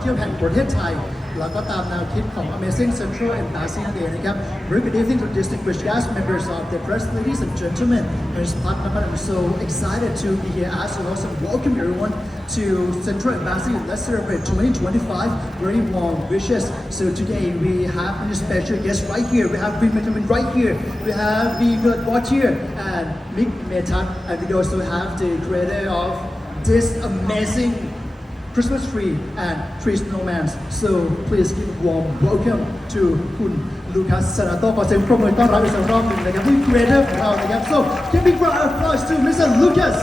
เที่ยวแห่งประเทศไทย แล้วก็ตามแนวคิดของ Amazing Central Embassy Day นะครับ Very good evening to distinguished guests, members of the press, ladies and gentlemen. My name is Pat Naman. I'm so excited to be here as well. So welcome everyone to Central Embassy. Let's celebrate 2025. Very warm wishes. So today we have a special guest right here. We have Queen Benjamin right here. We have the good watch here and Mick Metan. And we also have the creator of this amazing Christmas tree and tree snowman. So please give a warm welcome to คุณลูคัสซานาโตขอเสียงปรบมือต้อนรับอีกสักรอบหนึ่งนะครับที่ creator ของเรานะครับ so give a round of applause to Mr. Lucas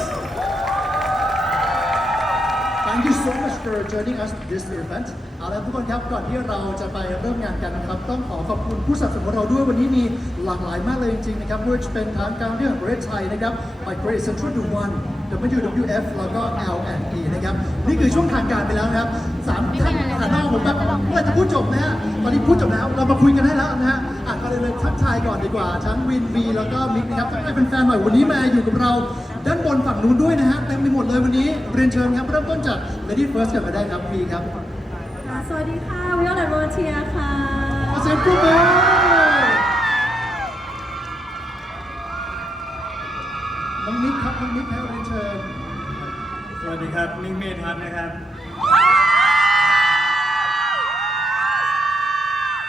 Thank you so much for joining us this event เอาละทุกคนครับก่อนที่เราจะไปเริ่มงานกันนะครับ ต้องขอขอบคุณผู้สนับสนุนของเราด้วยวันนี้มีหลากหลายมากเลยจริงๆนะครับไม่ว่าจะเป็นทางการเรื่องของประเทศไทยนะครับ by Great Central to One WWF แล้วก็ L&E นะครับ นี่คือช่วงทางการไปแล้วนะครับสามท่านผ่านหน้าผมแบบเมื่อไหร่จะพูดจบนะฮะตอนนี้พูดจบแล้ว เรามาคุยกันได้แล้วนะฮะอะก็เลยเลยทักทายก่อนดีกว่าทั้งวินวีแล้วก็มิกนะครับทักทายเป็นแฟนๆหน่อยวันนี้มาอยู่กับเรา ด้านบนฝั่งนู้นด้วยนะฮะเต็มไปหมดเลยวันนี้เรียนเชิญครับเริ่มต้นจาก Lady First กันมาได้ครับวีครับ ค่ะสวัสดีค่ะวิโอเลตโรเทียค่ะขอเสียงปรบมือ น้องนิกครับน้องนิกครับเรียนเชิญสวัสดีครับมิกเมทัศน์นะครับ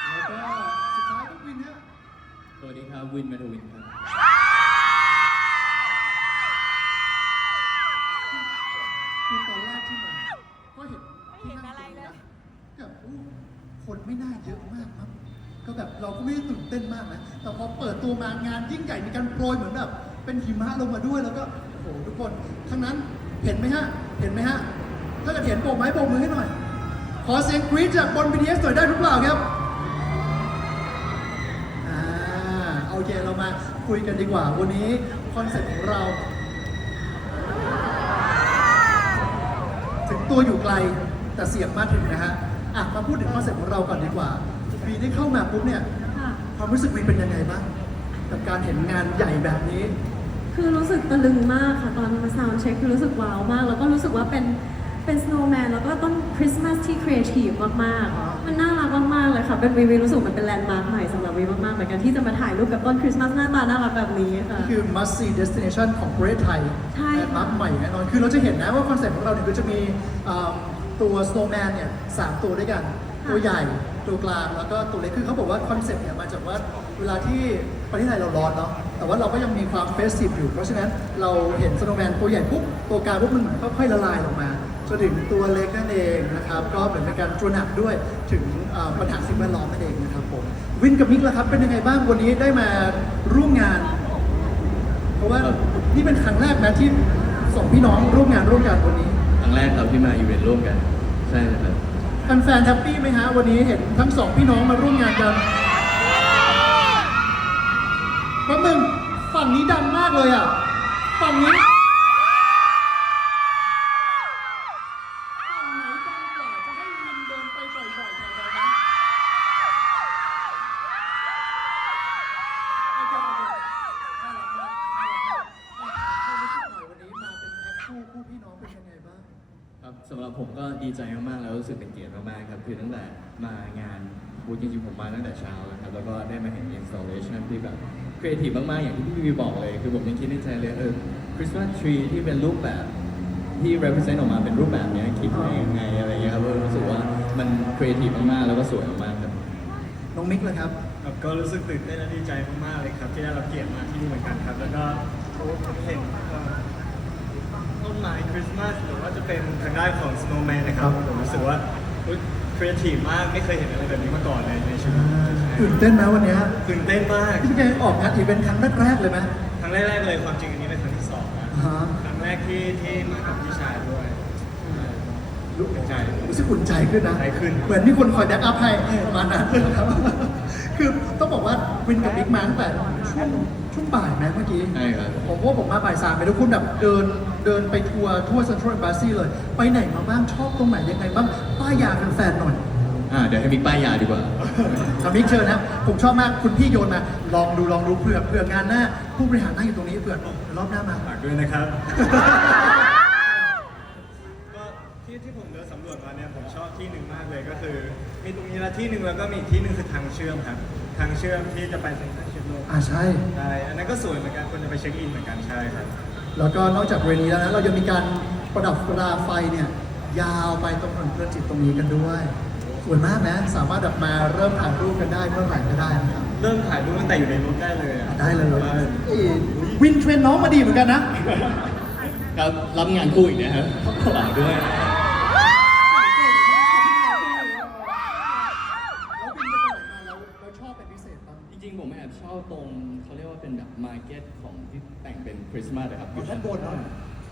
แล้วก็สุดท้ายก็วินฮะสวัสดีครับวินเมทวินครับคือตอนแรกที่มาก็เห็นที่นั่งตรงนี้นะแบบอู้คนไม่น่าเยอะมากมั้งก็แบบเราก็ไม่ได้ตื่นเต้นมากนะแต่พอเปิดตัวมางานยิ่งใหญ่มีการโปรยเหมือนแบบ เป็นหิมะลงมาด้วยแล้วก็โอ้โหทุกคนทั้งนั้นเห็นไหมฮะเห็นไหมฮะถ้าเกิดเห็นโบกไม้โบกมือให้หน่อย ขอเสียงกรี๊ดจากบน BTS หน่อยได้หรือเปล่าครับอ่าโอเคเรามาคุยกันดีกว่าวันนี้คอนเซ็ปต์ของเราถึงตัวอยู่ไกลแต่เสียงมาถึงนะฮะอะมาพูดถึงคอนเซ็ปต์ของเราก่อนดีกว่าวีได้เข้ามาปุ๊บเนี่ย ค่ะ ความรู้สึกวีเป็นยังไงบ้างกับการเห็นงานใหญ่แบบนี้ คือรู้สึกตะลึงมากค่ะตอนมาซาวด์เช็คคือรู้สึกว้าวมาก แล้วก็รู้สึกว่าเป็นเป็นสโนว์แมนแล้วก็ต้นคริสต์มาสที่ครีเอทีฟมากๆ มันน่ารักมากๆเลยค่ะ เป็นวีวีรู้สึกมันเป็นแลนด์มาร์คใหม่สำหรับวีมากๆเหมือนกันที่จะมาถ่ายรูปกับต้นคริสต์มาสหน้าตาน่ารักแบบนี้ค่ะ คือ must see destination ของประเทศไทยใช่แลนด์มาร์คใหม่แน่นอน คือเราจะเห็นนะว่าคอนเซ็ปต์ของเราเนี่ยก็จะมีอ่าตัว snowman เนี่ยสามตัวด้วยกัน ตัวใหญ่ ตัวกลางแล้วก็ตัวเล็กคือเขาบอกว่าคอนเซ็ปต์เนี่ยมาจากว่าเวลาที่ประเทศไทยเราร้อนเนาะแต่ว่าเราก็ยังมีความเฟสซีฟอยู่ เพราะฉะนั้นเราเห็น snowman ตัวใหญ่ปุ๊บตัวกลางปุ๊บมันเหมือนค่อยๆละลายลงมาจนถึงตัวเล็กนั่นเองนะครับก็เหมือนเป็นการตระหนักด้วยถึงปัญหาสิ่งแวดล้อมนั่นเองนะครับผมวินกับมิกล่ะครับเป็นยังไงบ้างวันนี้ได้มาร่วมงาน เพราะว่านี่เป็นครั้งแรกนะที่สองพี่น้องร่วมงานร่วมกันวันนี้ ครั้งแรกครับที่มาอีเวนต์ร่วมกัน ใช่ครับ แฟนๆแฮปปี้ไหมฮะวันนี้เห็นทั้งสองพี่น้องมาร่วมงานกันแป๊บนึงฝั่งนี้ดังมากเลยอะ ฝั่งนี้ ผมก็ดีใจมากๆแล้วรู้สึกเป็นเกียรติมากๆครับคือตั้งแต่มางานบูธจริงๆผมมาตั้งแต่เช้าแล้วครับแล้วก็ได้มาเห็น installation ที่แบบครีเอทีฟมากๆอย่างที่พี่วีบอกเลย คือผมยังคิดในใจเลยเออคริสต์มาสทรีที่เป็นรูปแบบที่ represent ออกมาเป็นรูปแบบเนี้ยคิดมายังไงอะไรเงี้ยครับเออรู้สึกว่ามันครีเอทีฟมากๆแล้วก็สวยมากๆครับน้องมิกเลยครับครับก็รู้สึกตื่นเต้นและดีใจมากๆเลยครับ ที่ได้รับเกียรติมาที่นี่เหมือนกันครับ แล้วก็โอ้ผมเห็นเอ่อต้น ไม้คริสต์มาสหรือว่าจะเป็นทางด้านของ snowman นะครับผมรู้สึกว่าครีเอทีฟมากไม่เคยเห็นอะไรแบบนี้มาก่อนเลยในชีวิตตื่นเต้นไหมวันเนี้ยตื่นเต้นมากพี่แกออกงานอีเวนต์ครั้งแรกๆเลยไหมครั้งแรกๆเลยความจริงอันนี้เป็นครั้งที่สองนะฮะครั้งแรกที่ที่มากับพี่ชายด้วยรู้เป็นใจรู้สึกอุ่นใจขึ้นนะใจขึ้น เหมือนมีคนคอยแบ็กอัพให้ประมาณนั้นนะครับคือต้องบอกว่าวินกับบิ๊กมาตั้งแต่ช่วงช่วงบ่ายไหมเมื่อกี้ใช่ครับผมว่าผมมาบ่ายสามไปแล้วคุณแบบเดิน เดินไปทัวร์ทั่วเซ็นทรัล b บ s ซีเลย ไปไหนมาบ้างชอบตรงไหนยังไงบ้างป้ายยาแฟนๆหน่อยอ่าเดี๋ยวให้บิ๊กป้ายยาดีกว่า ทำมิกเชิญนะผมชอบมากคุณพี่โยนมาลองดูลองดูเผื่อเผื่องานหน้า ผู้บริหารนั่งอยู่ตรงนี้เผื่อรอบหน้ามา ฝากด้วยนะครับ ก็ที่ที่ผมเดินสำรวจมาเนี่ยผมชอบที่หนึ่งมากเลยก็คือ มีตรงนี้ละที่หนึ่งแล้วก็มีอีกที่หนึ่งคือทางเชื่อมครับ ทางเชื่อมที่จะไปเซ็นทรัลเชียงโลกอ่าใช่ ใช่อันนั้นก็สวยเหมือนกันคนจะไปเช็คอินเหมือนกันใช่ครับ แล้วก็นอกจากบริเวณนี้แล้วนะเรายังมีการประดับประดาไฟเนี่ยยาวไปตรงถนนเพลินจิตตรงนี้กันด้วยสวยมากนะสามารถแบบมาเริ่มถ่ายรูปกันได้เมื่อไหร่ก็ได้นะครับเริ่มถ่ายรูปตั้งแต่อยู่ในรถได้เลยอะได้เลยว่าวินเทรนน้องมาดีเหมือนกันนะ ครับรับงานคู่อีกนะครับฝากด้วย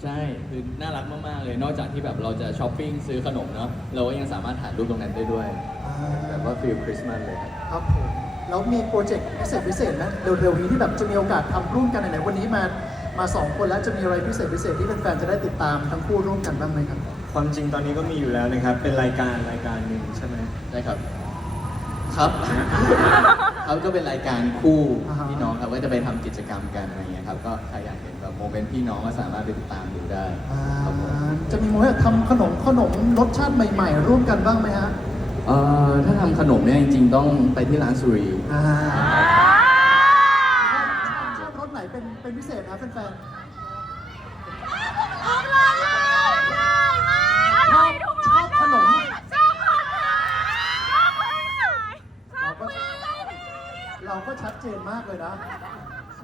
ใช่คือน่ารักมากๆเลย นอกจากที่แบบเราจะช้อปปิ้งซื้อขนมเนาะเราก็ยังสามารถถ่ายรูปตรงนั้นได้ด้วยอ่าแบบว่าฟิลคริสต์มาสเลยครับ ครับผมแล้วมีโปรเจกต์พิเศษพิเศษนะเร็วๆนี้ที่แบบจะมีโอกาสทำร่วมกันไหนๆวันนี้มามาสองคนแล้วจะมีอะไรพิเศษพิเศษที่แฟนๆจะได้ติดตามทั้งคู่ร่วมกันบ้างไหมครับ ความจริงตอนนี้ก็มีอยู่แล้วนะครับ เป็นรายการรายการหนึ่งใช่ไหม ได้ครับ ครับ ครับก็เป็นรายการคู่อ่าฮะ พี่น้องครับก็จะไปทำกิจกรรมกันอะไรเงี้ยครับก็ใครอยากเห็นแบบโมเมนต์พี่น้องก็สามารถไปติดตามดูได้อ่าครับผมจะมีโมเดลทำขนมขนมรสชาติใหม่ๆ ร่วมกันบ้างไหมฮะเอ่อถ้าทำขนมเนี่ยจริงๆ ต้องไปที่ร้านสุรี อ่าชอบรสไหนเป็นเป็นพิเศษนะแฟนๆชอบชอบขนม เราก็เราก็ชัดเจนมากเลยนะ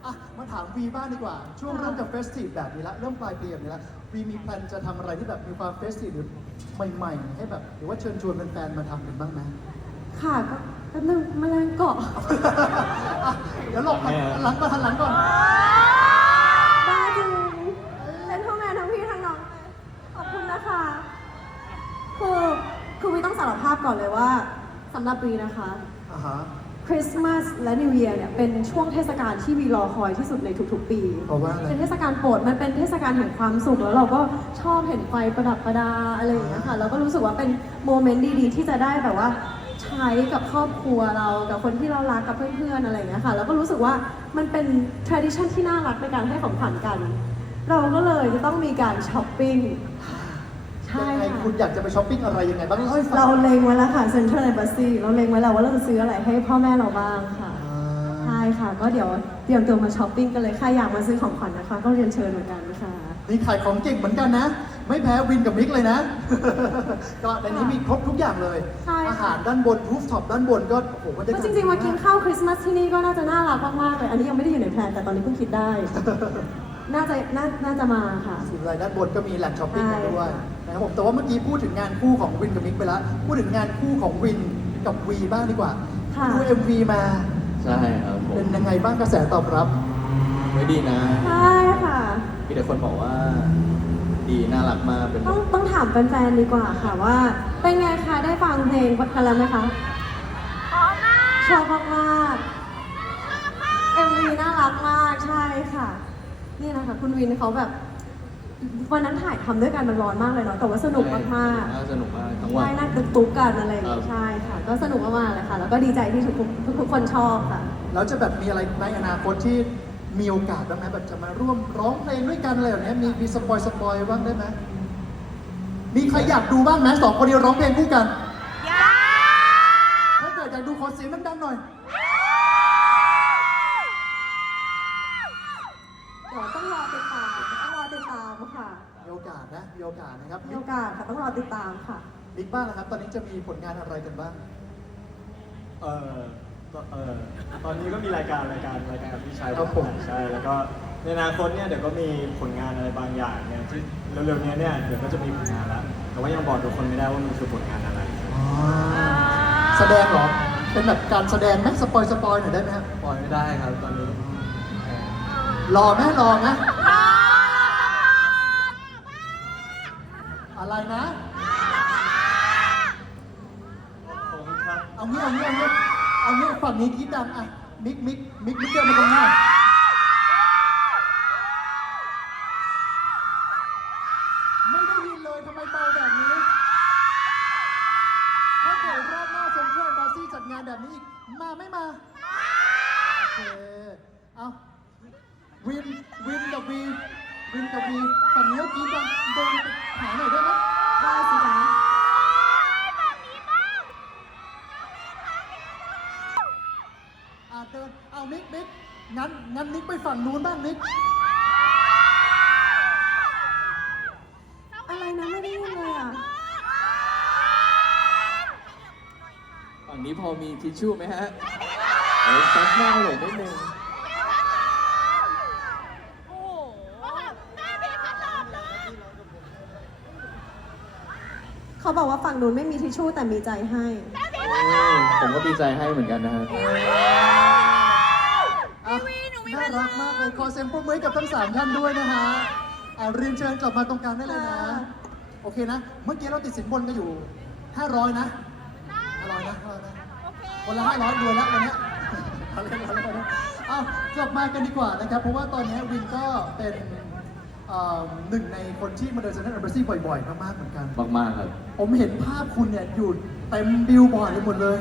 อะมาถาม วีบ้างดีกว่า ช่วงเริ่มจากเฟสทีฟแบบนี้ละเริ่มปลายปีแบบนี้ละวีมีแพลนจะทำอะไรที่แบบมีความเฟสทีฟหรือใหม่ๆ ให้แบบหรือว่าเชิญชวนแฟนๆมาทำกันบ้างไหมค่ะก็แป๊บนึงแมลงเกาะอะเดี๋ยวหลบหันหลังก่อนหันหลังก่อนบ้าจริงเป็นทั้งแม่ทั้งพี่ทั้งน้องเลยขอบคุณนะคะคือคือวีต้องสารภาพก่อนเลยว่าสำหรับวีนะคะ อ่าฮะ คริสต์มาสและนิว e ย r เนี่ยเป็นช่วงเทศกาลที่วีรอคอยที่สุดในทุกๆ ปี เพราะว่าอะไร เป็นเทศกาลโปรดมันเป็นเทศกาลแห่งความสุขแล้วเราก็ชอบเห็นไฟประดับประดาอะไรอย่างเงี้ยค่ะแล้วก็รู้สึกว่าเป็นโมเมนต์ดีๆ ที่จะได้แบบว่าใช้กับครอบครัวเรากับคนที่เรารักกับเพื่อนๆอะไรอย่างเงี้ยค่ะแล้วก็รู้สึกว่ามันเป็น tradition ที่น่ารักในการให้ของขวัญกัน เราก็เลยจะต้องมีการช้อปปิ้ง ใช่ยังไงค่ะ คุณอยากจะไปช้อปปิ้งอะไรยังไงบ้างเล่าให้ฟังเราเล็งไว้แล้วค่ะ Central Embassy เราเล็งไว้แล้วว่าเราจะซื้ออะไรให้พ่อแม่เราบ้างค่ะอ่าใช่ค่ะ ก็เดี๋ยวเตรียมตัวมาช้อปปิ้งกันเลยใครอยากมาซื้อของขวัญนะคะ ก็เรียนเชิญเหมือนกันค่ะนี่ขายของเก่งเหมือนกันนะ ไม่แพ้วินกับมิกเลยนะ ก็ในนี้มีครบทุกอย่างเลย ใช่ค่ะ อาหารด้านบนรูฟท็อปด้านบนก็โอ้โหบรรยากาก็ศจริงๆมากินข้าวคริสต์มาสที่นี่ก็น่าจะน่ารักมากๆเลยอันนี้ยังไม่ได้อยู่ในแพลนแต่ตอนนี้เพิ่งคิดได้ น่าจะน่าน่าจะมาค่ะส่วนรายด้านบนก็มีแหล่งช้อปปิ้งกันด้วยใช่ค่ะนะครับผมแต่ว่าเมื่อกี้พูดถึงงานคู่ของวินกับมิกไปแล้วพูดถึงงานคู่ของวินกับวีบ้างดีกว่าค่ะ ดู MV มาใช่ครับผมเป็นยังไงบ้างกระแสตอบรับ ไม่ดีนะใช่ค่ะ มีแต่คนบอกว่า ดีน่ารักมากเป็นแบต้องบต้องถามแฟนๆดีกว่าค่ะว่าเป็นไงคะได้ฟังเพลงกันแล้วไหมคะชอบมากๆ MV น่ารักมากใช่ค่ะ นี่นะคะ คุณวินเขาแบบ วันนั้นถ่ายทำด้วยกันมันร้อนมากเลยเนาะแต่ว่าสนุกมากใช่สนุกมากทั้งๆวันใช่นั่งตุ๊กตุ๊กกันอะไรอย่างครัเงี้ยบใช่ค่ะ ก็สนุกมากๆเลยค่ะ แล้วก็ดีใจที่ทุกคนทุกๆคนชอบค่ะ แล้วจะแบบมีอะไรในอนาคตที่มีโอกาสบ้างไหมแบบจะมาร่วมร้องเพลงด้วยกันอะไรแบบเนี้ยมีมีสปอยสปอยบ้างได้ไหมมีใครอยากดูบ้างไหมสองคนนี้ร้องเพลงคู่กันถ้าเกิดอยากดูขอเสียงดังๆหน่อย มีโอกาสนะครับมีโอกาสค่ะต้องรอติดตามค่ะ บิ๊กบ้างนะครับ ตอนนี้จะมีผลงานอะไรกันบ้าง เออก็เออตอนนี้ก็มีรายการรายการรายการกับพี่ชายครับผม ใช่แล้วก็ในอนาคตเนี่ยเดี๋ยวก็มีผลงานอะไรบางอย่างเนี่ยที่เร็วๆเนี้เนี่ยเดี๋ยวก็จะมีผลงานแล้วแต่ว่ายังบอกทุกคนไม่ได้ว่ามันคือผลงานอะไรแสดงเหรอ เป็นแบบการแสดงไหมสปอยสปอยหน่อยได้ไหมครับปล่อยไม่ได้ครับตอนนี้เออรอไหมรอไหม อะไรนะขอบคุณครับเอางี้เอางี้เอางี้เอางี้ฝั่งนี้คิดดังอะมิกมิกมิกมิกเดินมาตรงนี้หน่อยไม่ได้ยินเลยทำไมเบาแบบนี้ ถ้าเกิดรอบหน้าเซ็นทรัลบาซี่จัดงานแบบนี้อีก มาไม่มา โอเค เอาวิน วินกับวี วินกวีฝั่งนี้กินดัเดินไปหาหน่อยได้ไหมได้สิคะอ่าเดินเอานิกนิกงั้นงั้นนิกไปฝั่งนู้นบ้างนิกอะไรนะไม่ได้ยินเลยอะฝั่งนี้พอมีทิชชู่ไหมฮะเอ้ยซักหน้าหน่ไม่เดนึง เขาบอกว่าฝั่งนู้นไม่มีทิชชู่แต่มีใจให้ ผมก็ดีใจให้เหมือนกันนะฮะ อะน่ารักมากเลย ขอเสียงปรบมือให้กับทั้งสามท่านด้วยนะฮะอะเรียนเชิญกลับมาตรงกลางได้เลยนะ ค่ะ โอเคนะ เมื่อกี้เราติดสินบนกันอยู่ 500 นะ500นะ500นะ คนละ500รวยแล้ววันเนี้ยเอาเล่นเอาเล่นเอาเล่นเอากลับมากันดีกว่านะครับ เพราะว่าตอนนี้วินก็เป็นเอ่อหนึ่งในคนที่มาเดินเซ็นทรัลแอมบาซีบ่อยๆ มากๆ เหมือนกัน มากๆครับ ผมเห็นภาพคุณเนี่ยอยู่เต็มบิลบอร์ดเลยหมดเลย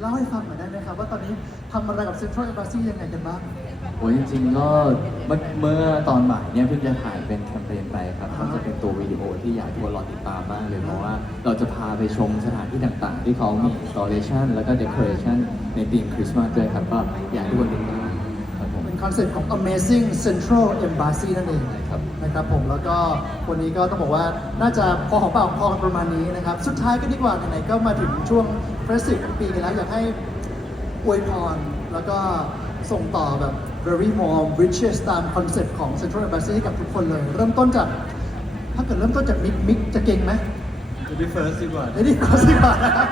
เล่าให้ฟังหน่อยได้ไหมครับ ว่าตอนนี้ทำอะไรกับเซ็นทรัลแอมบาซียังไงกันบ้าง โอ้ยจริงๆก็เมื่อเมื่อตอนบ่ายเนี่ยเพิ่งจะถ่ายเป็นแคมเปญไปครับอ่าก็จะเป็นตัววิดีโอที่อยากให้ทุกคนรอติดตามมากเลย เพราะว่าเราจะพาไปชมสถานที่ต่างๆ ที่เขามี installation แล้วก็ decoration ในธีมคริสต์มาสด้วยครับ ก็อยากให้ทุกคนติดต อนเซ็ปต์ของ Amazing Central Embassy นั่นเองครับนะครับผมแล้วก็วันนี้ก็ต้องบอกว่าน่าจะพอของปากของคอกันประมาณนี้นะครับ สุดท้ายก็ดีกว่าไหนๆก็มาถึงช่วงเฟสติฟปีกันแล้ว อยากให้อวยพรแล้วก็ส่งต่อแบบ very warm riches ตามคอนเซ็ปต์ของ Central Embassy ให้กับทุกคนเลย เริ่มต้นจาก ถ้าเกิดเริ่มต้นจากมิกมิกจะเก่งไหมจะพี่เฟิร์สดีกว่าเดี๋ยวนี้ขอสิบาทนะครับ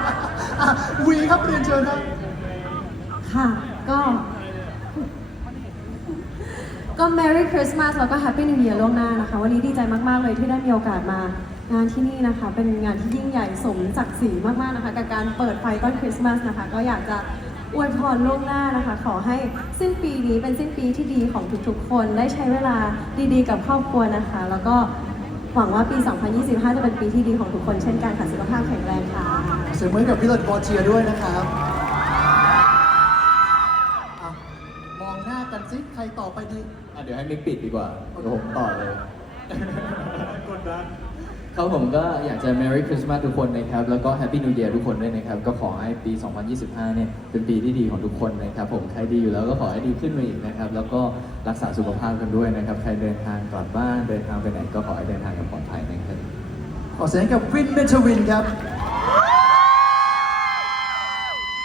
อะวีครับเรียนเชิญครับ ค่ะ ก็ ก็ Merry Christmas แล้วก็ Happy New Year ล่วงหน้านะคะ วันนี้ดีใจมาก ๆ เลยที่ได้มีโอกาสมางานที่นี่นะคะ เป็นงานที่ยิ่งใหญ่สมศักดิ์ศรีมาก ๆ นะคะกับการเปิดไฟต้นคริสต์มาสนะคะ ก็อยากจะอวยพรล่วงหน้านะคะ ขอให้สิ้นปีนี้เป็นสิ้นปีที่ดีของทุกๆ คนได้ใช้เวลาดีๆ กับครอบครัวนะคะ แล้วก็หวังว่าปี 2025 จะเป็นปีที่ดีของทุกคนเช่นกันค่ะสุขภาพแข็งแรงค่ะเสียงมือกับพี่เลิศบอเชียร์ด้วยนะครับอะมองหน้ากันซิใครต่อไปดี เดี๋ยวให้มิกปิดดีกว่าเดี๋ยวผมต่อเลย กดดันครับผมก็อยากจะ Merry Christmas ทุกคนนะครับ แล้วก็ Happy New Year ทุกคนด้วยนะครับ ก็ขอให้ปี 2025 เนี่ย เป็นปีที่ดีของทุกคนนะครับ ผม ใครดีอยู่แล้วก็ขอให้ดีขึ้นมาอีกนะครับ แล้วก็รักษาสุขภาพกันด้วยนะครับ ใครเดินทางกลับบ้าน เดินทางไปไหนก็ขอให้เดินทางกันปลอดภัยนะครับ ขอเสียงกับวินเบนชวินครับ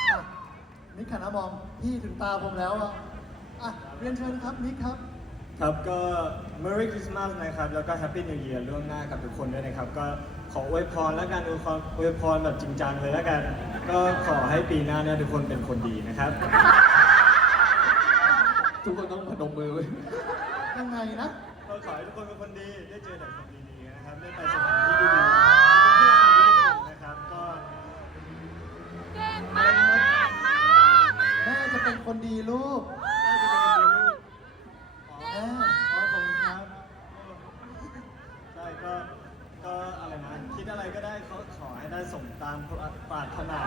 อะนิกขันนะมองพี่ถึงตาผมแล้วอะอะเรียนเชิญครับนิกครับ ครับก็ Merry Christmas นะครับ แล้วก็ Happy New Year ล่วงหน้ากับทุกคนด้วยนะครับ ก็ขออวยพรแล้วกันอวยพรอวยพรแบบจริงจังเลยแล้วกัน ก็ขอให้ปีหน้าเนี่ยทุกคนเป็นคนดีนะครับ ทุกคนต้องพนมมือไว้ยังไงนะก็ขอให้ทุกคนเป็นคนดี ได้เจอแต่คนดีๆนะครับ ได้ไปสถานที่ดีๆเป็นเพื่อนกันด้วยนะครับ ก็แม่จะเป็นคนดีลูก น่าจะเป็นคนดีลูก แม่ อ๋อขอบคุณครับใช่ก็ ก็อะไรนะ คิดอะไรก็ได้เขาขอให้ได้สมตามปรารถนา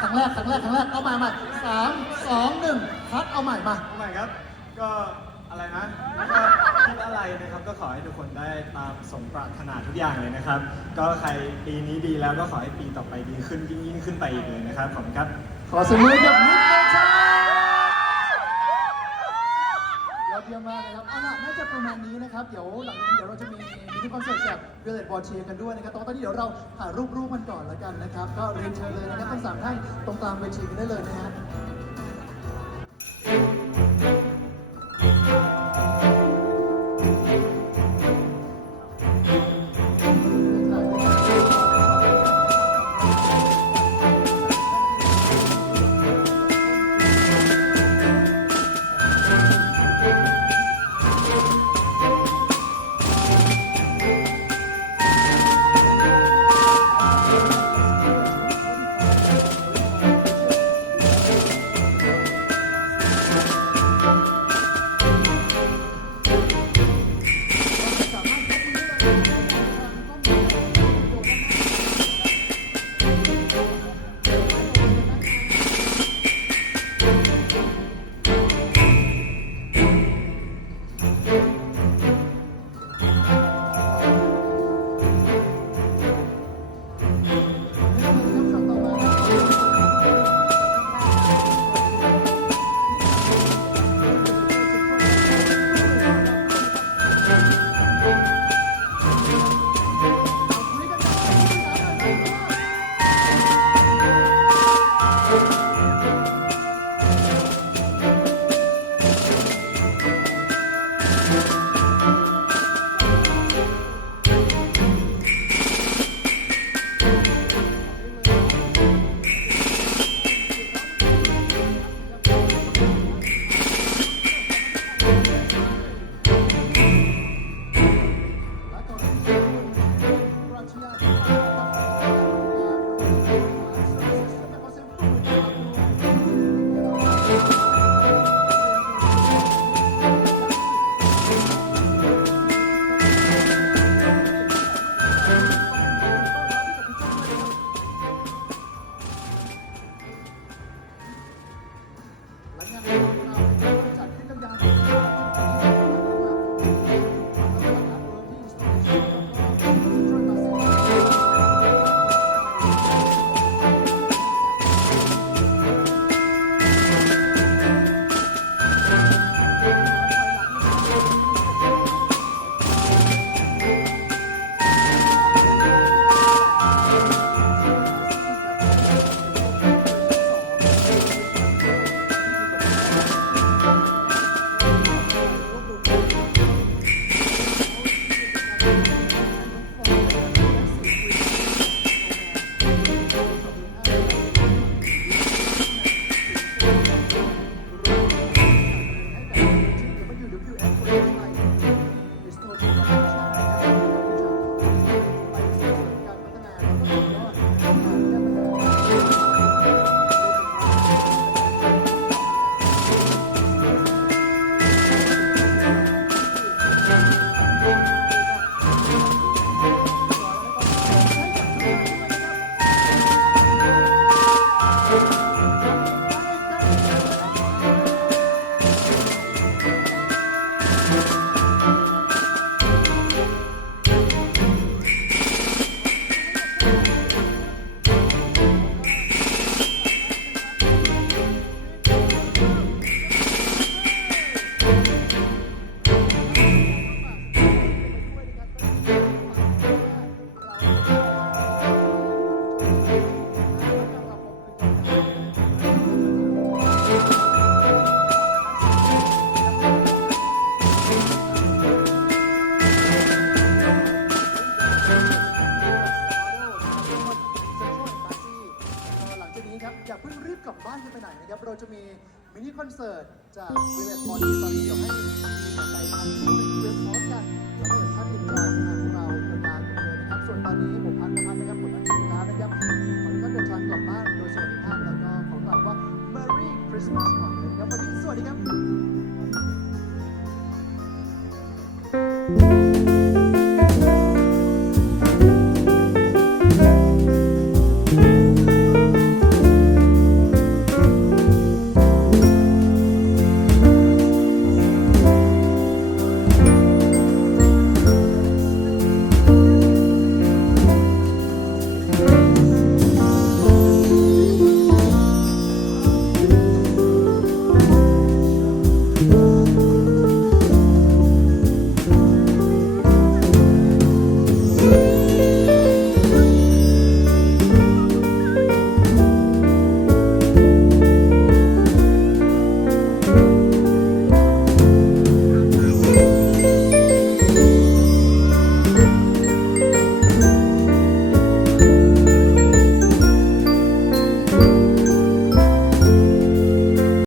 ครั้งแรกครั้งแรกครั้งแรกเอาใหม่ใหม่สามสองหนึ่งคัดเอาใหม่มา ทำไมครับ ก็อะไรนะก็คิดอะไรนะครับ ก็ขอให้ทุกคนได้ตามสมปรารถนาทุกอย่างเลยนะครับ ก็ใครปี นี้ดีแล้วก็ขอให้ปีต่อไปดีขึ้นยิ่งยิ่งขึ้นไปอีกเลยนะครับขอบคุณครับ ขอเสมือกับนิกเลยครับยอดเยี่ยมมากเลยครับเอาล่ะน่าจะประมาณนี้นะครับ เดี๋ยวหลังจากนี้เดี๋ยวเราจะมีมินิคอนเสิร์ตจากเวลเลตบอลเชียกันด้วยนะครับแตว่าตอนนี้เดี๋ยวเราถ่ายรูปรูปมันก่อนแล้วกันนะครับ ก็เรียนเชิญเลยนะครับทั้งสามท่านตรงกลางเวทีกันได้เลยนะฮะ